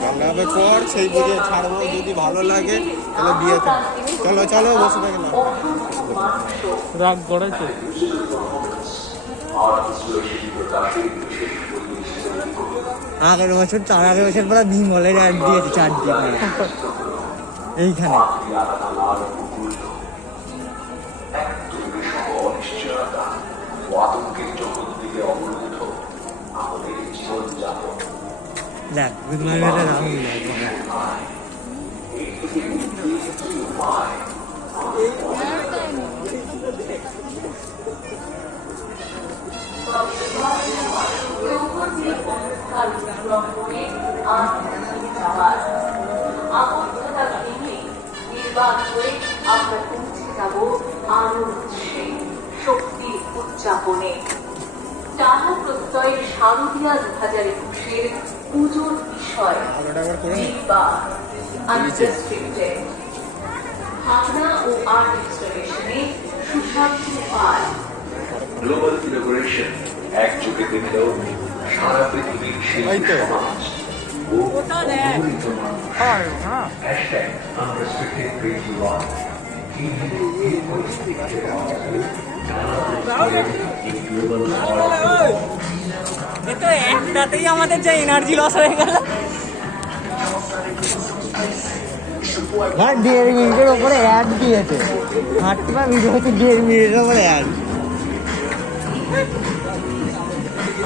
রান্না পর সেই বুঝে ছাড়বো, যদি ভালো লাগে তাহলে বিয়ে। চলো চলো বসে থাকে না, রাগ করেছে। 11 বছর, 4 বছর পরে বিমলের অ্যাড দিয়েছে 4 দিন এইখানে। দেখ শক্তির উদযাপনে টানা প্রত্যয়ের শারদীয়া 2021-এর পুজোর বিষয় ভাবনা ও আর্ট ইনস্টলেশনে সুশান্ত পাল। গ্লোবাল ইনোগ্রেশন একযোগে দেখল সারা পৃথিবীর শিল্পী সমাজ ও অগণিত মানুষ। Hashtag unrestricted creative art. একটাতেই আমাদের যে এনার্জি লস হয়ে গেল। 1.5 মিনিটের ওপরে অ্যাড দিয়েছে, 8টা ভিডিও হচ্ছে 1.5 মিনিটের ওপরে অ্যাড।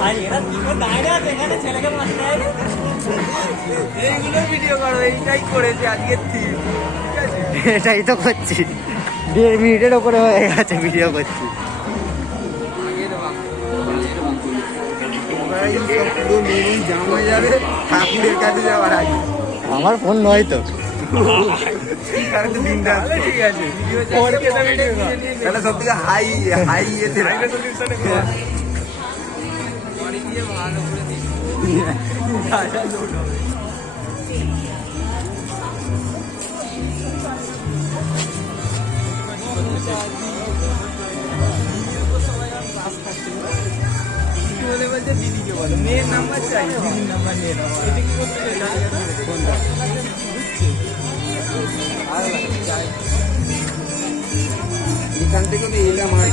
আর এরা দিকে দাঁড়িয়ে আছে এখানে, ছেলেকে মারতে হবে। এইগুলো ভিডিও করো, এইটাই করেছি আজকের থিম। এটাই তো করছি, 1.5 মিনিটের ওপরে হয়ে গেছে ভিডিও করছি। জাম হয়ে যাবে ঠাকুরের কাছে যাওয়ার আগে। আমার ফোন নয় তো, ঠিক আছে, সব থেকে হাই হাই ইয়েতে বলছে দিদিকে বলো, মেয়ের নাম্বার চাই, দিদির নাম্বার নিয়ে নাও। এটা কি করতে কোনটা এখান থেকে এলাম আর